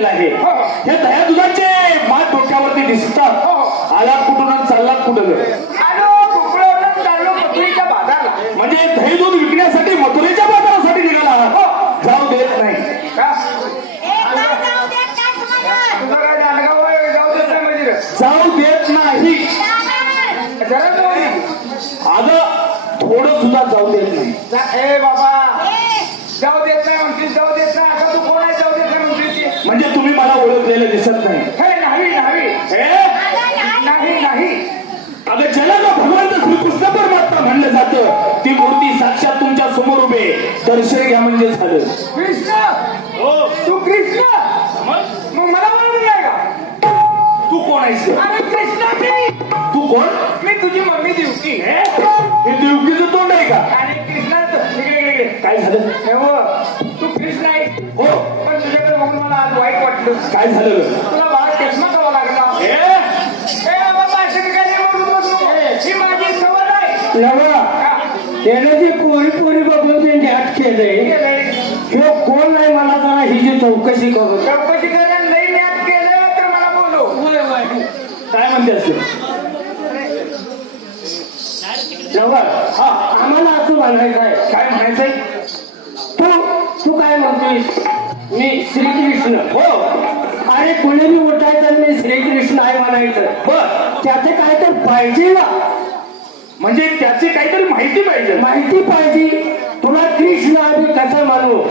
केलेलं आहे. हो, हो. दह्या दुधाचे मात डोक्यावरती दिसतात. हो, कुठून कुठं? आलो कुकडावरून चाललो बाजारला. म्हणजे दही दूध विकण्यासाठी मथुरेच्या बाजारासाठी निघाला. हो. जाऊ देत नाही. जाऊ देत नाही म्हणजे. अगं थोडं सुद्धा जाऊ देत नाही. बाबा अरे कृष्ण मी तू कोण? मी तुझी मम्मी देवकी हे? हे देवकीचं तोंड आहे का? आणि कृष्ण इकडे इकडे इकडे. काय झालं? हे तू कृष्ण आहे हो. पण तुझ्याकडे बघून मला आज वाईट वाटलं. काय झालं? ग? तुला बाळा चष्मा करावा लागला. हे? ए बाबा असं काय नाही म्हणू नको. ही माझी सवय आहे. नवा का? त्यानं जे पोरी पोरी बघून ते नॅट केलंय. ह्यो कोण नाही मला जरा हिची चौकशी करू. चौकशी काय म्हणते हा आम्हाला असं म्हणायचं आहे. काय म्हणायचंय तू तू काय म्हणतोस? मी श्रीकृष्ण. हो. अरे कोणी उठायचं मी श्रीकृष्ण आहे म्हणायचं. बर. त्याचे काय तर पाहिजे ना. म्हणजे त्याची काहीतरी माहिती पाहिजे. माहिती पाहिजे. तुला कृष्ण आम्ही कसा मानू?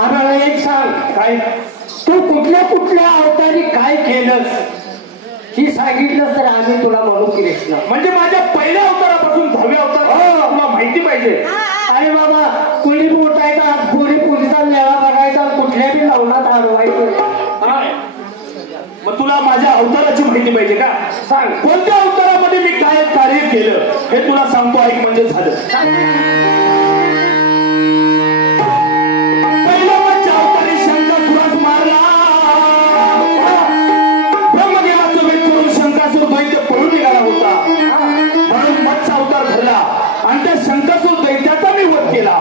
आम्हाला एक सांग. काय? तू कुठल्या कुठल्या अवतारी काय केलंस? ही सांगितलं तर आम्ही तुला म्हणू कृष्ण. म्हणजे माझ्या पहिल्या अवतारापासून दहाव्या अवतार हो. तुला माहिती पाहिजे. अरे बाबा कुणी बी उठायचा पुरी पुरीचा मेळा बघायचा कुठल्या बी लवणात अडवायचं हा. मग तुला माझ्या अवताराची माहिती पाहिजे का? सांग कोणत्या अवतारामध्ये मी काय कार्य केलं? हे तुला सांगतो ऐक म्हणजे झालं. आणि त्या शंकासूर दैत्याचा मी वध केला.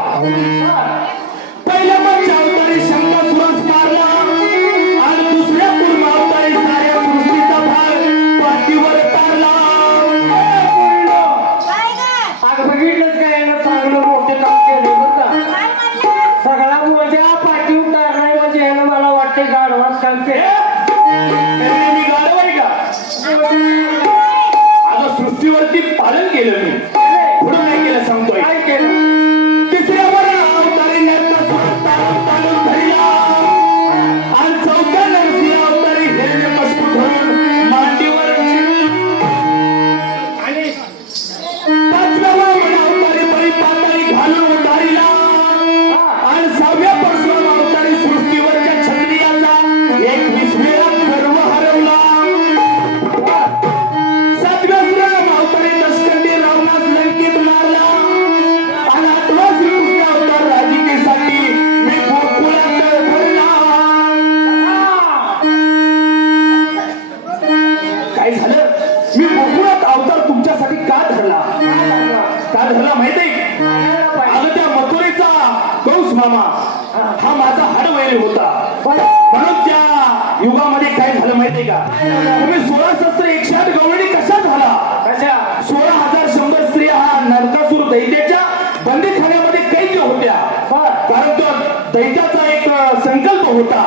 दैत्याचा एक संकल्प होता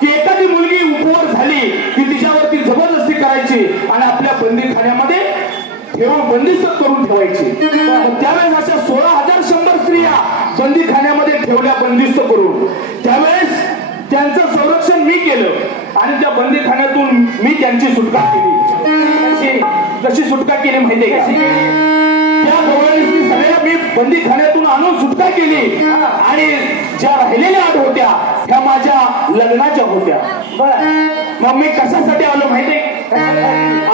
की एखादी मुलगी उपवर झाली की तिच्यावरती जबरदस्ती करायची आणि आपल्या बंदीखान्यामध्ये ठेवून बंदिस्त करून ठेवायची. त्यावेळेस अशा सोळा हजार शंभर स्त्रिया बंदीखान्यामध्ये ठेवल्या बंदिस्त करून. त्यावेळेस त्यांचं संरक्षण मी केलं आणि त्या बंदीखान्यातून मी त्यांची सुटका केली. कशी सुटका केली माहितीये आहे बंदीखान्यातून आणून सुटका केली. आणि ज्या राहिलेल्या आठ होत्या त्या माझ्या लग्नाच्या होत्या. मग मी कशासाठी आलो माहितीये?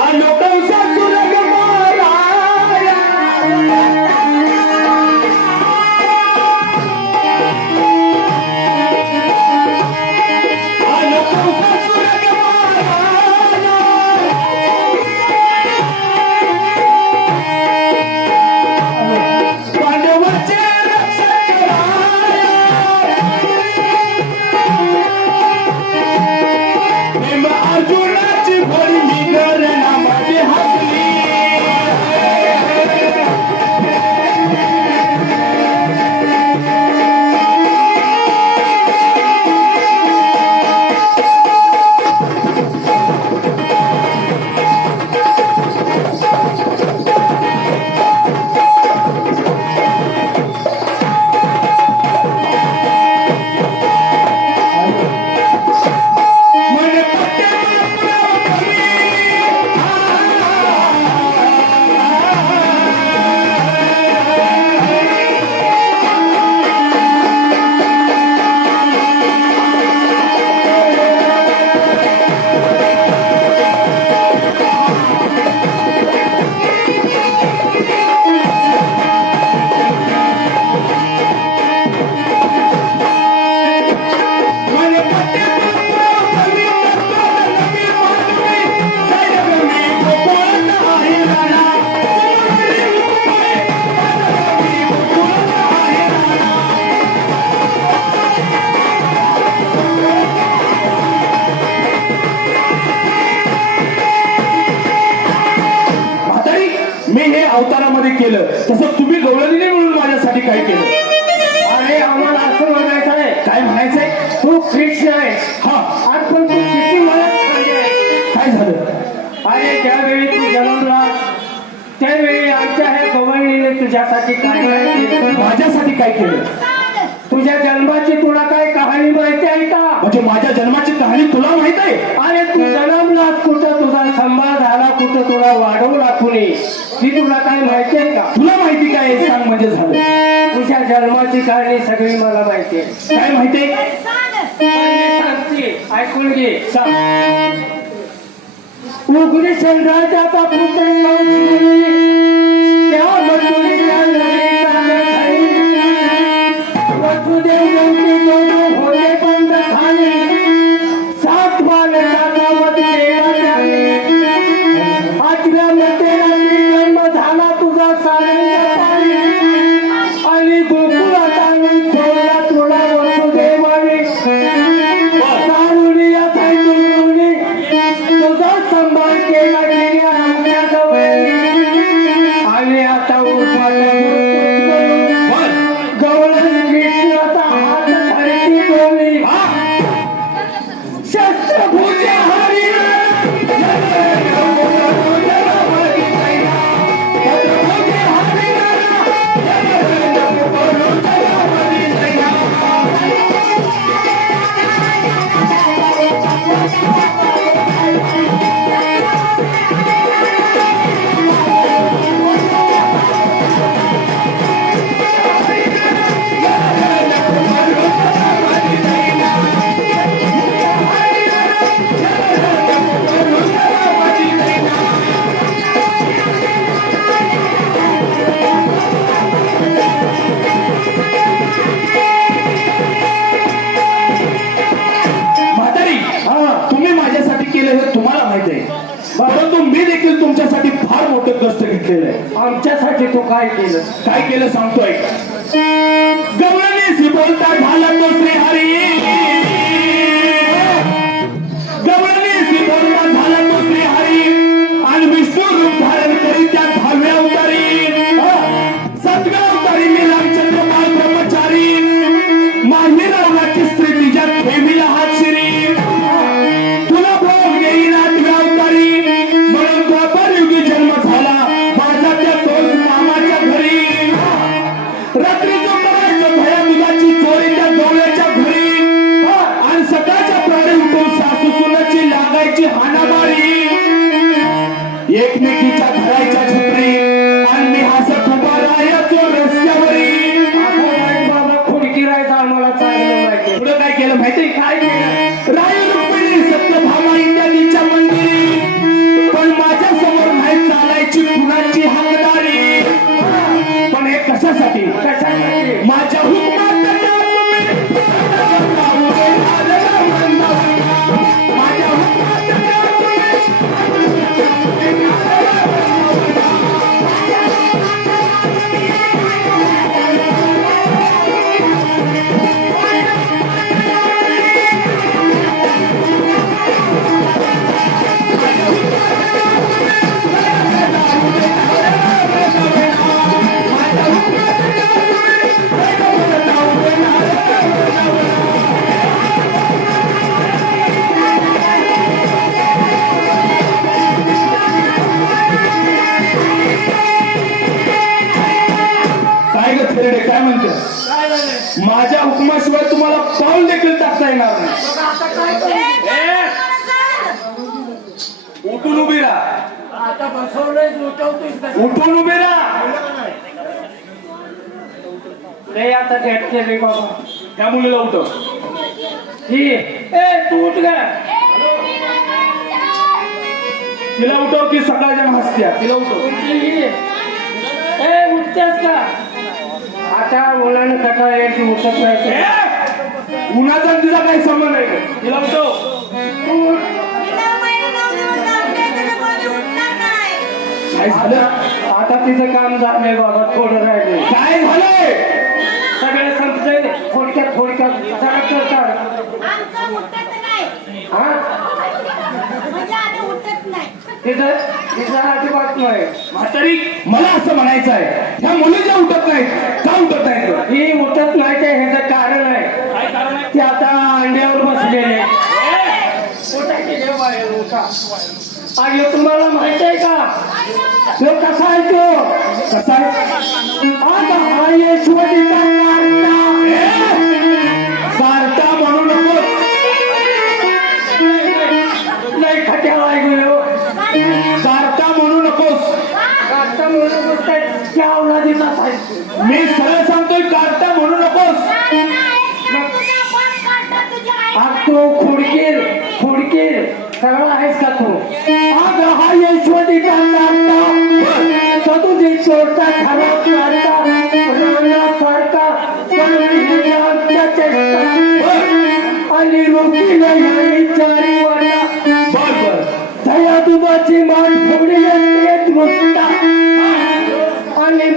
आलो कंसासुर केलं. तसं तुम्ही गवळणीने मिळून माझ्यासाठी काय केलं? अरे आम्हाला असं म्हणायचं आहे. काय म्हणायचंय? तू कृष्ण आहे हा. आज पण तू किती मला काय झालं? अरे ज्यावेळी तू जन्मलास त्यावेळी आमच्या ह्या गवळणीने तुझ्यासाठी काय माझ्यासाठी काय केलं? तुझ्या जन्माची तुला काय कहाणी माहिती आहे का? म्हणजे माझ्या जन्माची कहाणी तुला माहीत आहे? अरे तू जन्मलास कुठं तुझा संभाळ झाला कुठं तुला वाढवला कुणी ती तुला काय माहिती आहे का? तुला माहिती काय आहे? सांग म्हणजे झालं. तुझ्या जन्माची कहाणी सगळी मला माहिती आहे. काय माहिती आहे? सांग. पण मी सांगते. ऐकून घे. सांग. उघडी चंद्राचा पुत्र ಕನ್ನಡ उठून उभी राहा. आता झटके रे बाबा. त्या मुलीला उठव. ही ए तू उठ ग. तिला उठव की सकाळच्या हसत्या तिला उठव. ए उठतेस का? आता मुलानं कटाळ यायची उठत नाही! उन्हाचा तिचा काही संबंध आहे? तिला उठव. तू काय झालं? आता तिचं काम झालंय बाबा थोडं राहिले काय झालंय? सगळे संपले. थोडक्यात थोडक्यात. सगळं करतात आमचं उठत नाही. हा? म्हणजे आम्ही उठत नाही. तिथं तिचा अजिबात नाही. म्हातारी मला असं म्हणायचं आहे. ह्या मुली ज्या उठत नाहीत का उठत नाहीत ही उठत नाही ते ह्याचं कारण आहे. काय कारण आहे? ते आता अंड्यावर बसलेले उठा की देव बाहेर, उठा. आणि तुम्हाला माहीत आहे का? तो कसा आहे तो? कसा आहे? आता हा यशवंतीचा म्हणू नको. हो. म्हणू नकोस. त्या साहित्य. मी सरळ सांगतोय कारटा म्हणू नकोस. आज तो खुडकेल खुडकीर सगळं आहेस का आज हा खराब. आणि रोखीला यावी चारी वाटा दया मान मुक्ता आणि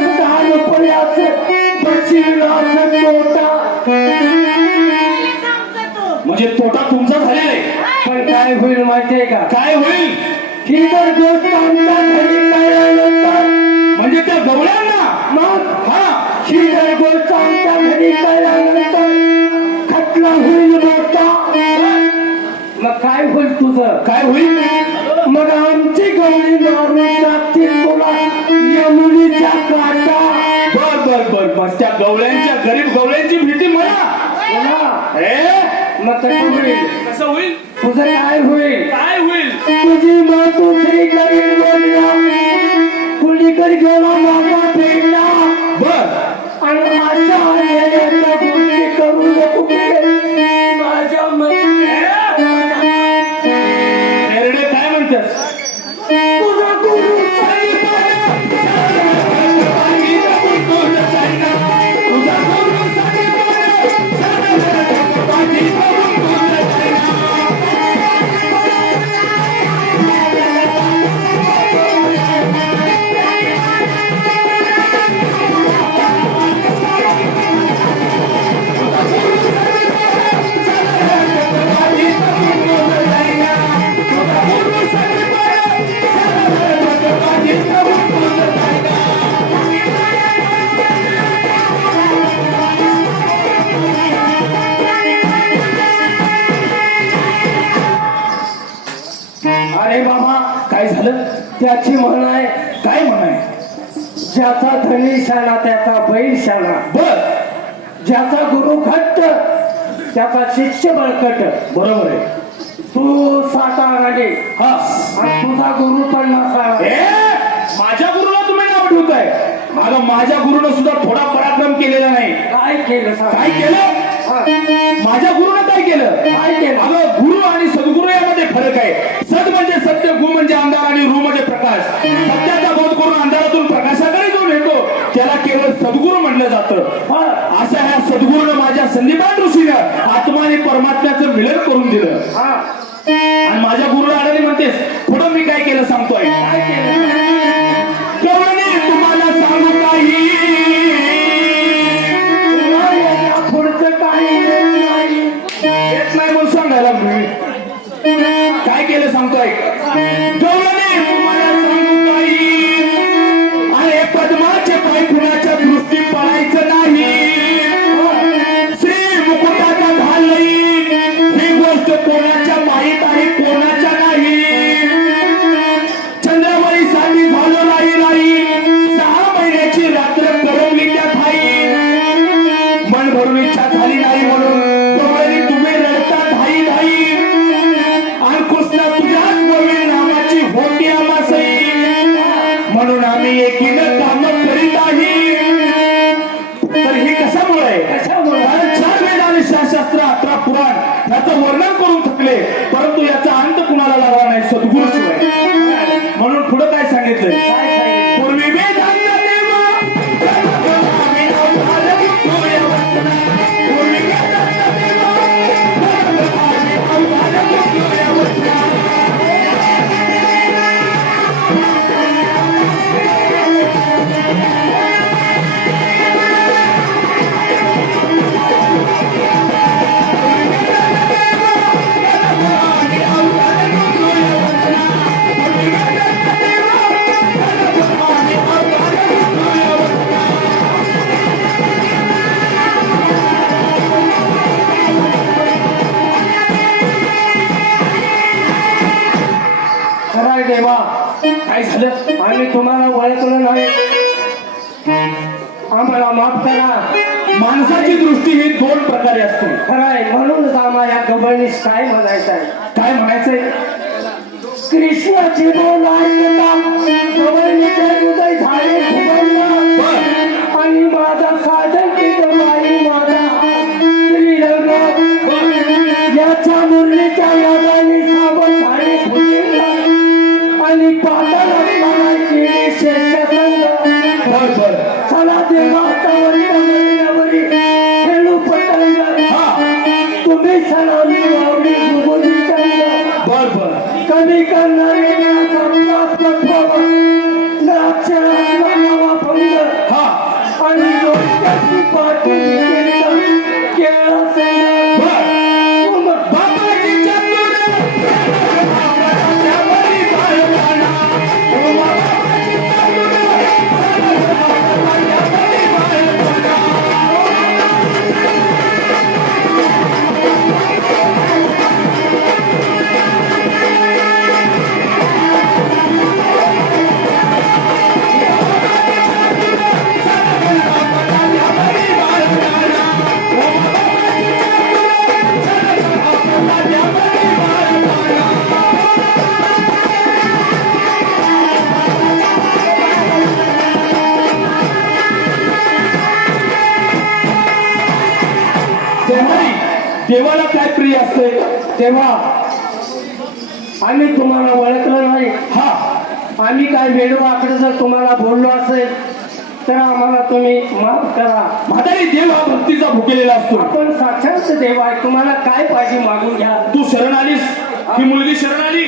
सुद्धा रुपयाचं बशिराचं तोटा. म्हणजे तोटा तुमचा झालेला आहे. काय होईल माहितीये का? काय होईल? ही जर गोष्ट आमच्या घरी कळल्यानंतर म्हणजे त्या गवळ्यांना? मग हा. ही जर गोष्ट आमच्या घरी कळल्यानंतर खटला होईल मोठा. मग काय होईल तुझं? काय होईल? मग आमची गवळी मारून टाकतील तुला यमुनीच्या काटा. बर बर बर त्या गवळ्यांच्या गरीब गवळ्यांची भीती मला मग कसं होईल. कसं होईल? तुझं काय होईल? काय होईल? तुझी माँ दुसरीकडे बोलला कुणीकडे गेला शिष्य बळकट. बरोबर आहे. तू साता आले हा. आणि तुझा गुरु ए माझ्या गुरुला तुम्ही नाव ठेवताय. अगं माझ्या गुरुनं सुद्धा थोडा पराक्रम केलेला नाही. काय केलं? काय केलं? माझ्या गुरुनं काय केलं? काय केलं? अगं गुरु आणि सद्गुरु यामध्ये फरक आहे. सद म्हणजे सत्य गु म्हणजे अंधार आणि रू म्हणजे प्रकाश. सत्याचा बोध करून अंधारातून प्रकाशाकडे जो नेतो त्याला केवळ सद्गुरु म्हणलं जातं. हा, अशा ह्या सद्गुरूनं माझ्या संदीपान ऋषीनं आत्मा आणि परमात्म्याचं मिलन करून दिलं. हा. आणि माझ्या गुरुला अडाणी म्हणतेस पुढं मी काय केलं सांगतोय? काय केलं? काय केलं सांगतोय आम्हाला माफ करा. माणसाची दृष्टी ही दोन प्रकारे असते. खरं आहे म्हणूनच आम्हाला या गबळणीस काय म्हणायचं आहे काय म्हणायचंय? कृष्णाची गवळणीचे झाले आणि माझा देवाला काय प्रिय असते तेव्हा आम्ही तुम्हाला ओळखलं नाही. हा आम्ही काय वेडवाकडे जर तुम्हाला बोललो असेल तर आम्हाला तुम्ही माफ करा. म्हातारी देव हा भक्तीचा भुकेलेला असतो. आपण साक्षात देव आहे तुम्हाला काय पाहिजे मागून घ्या. तू शरण आलीस. ही मुलगी शरण आली.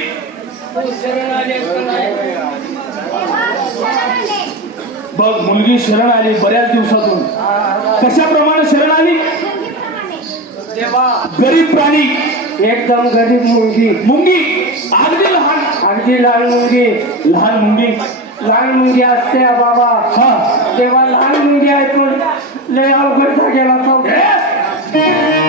बघ मुलगी शरण आली बऱ्याच दिवसातून. कशाप्रमाणे शरण आली? देवा. गरीब प्राणी. एकदम गरीब मुलगी मुंगी. अगदी लहान. अगदी लहान मुलगी लहान मुंगी. लहान मुलगी असते बाबा. हा. तेव्हा लहान मुलगी आहे पण लय अवघड जागेला तो.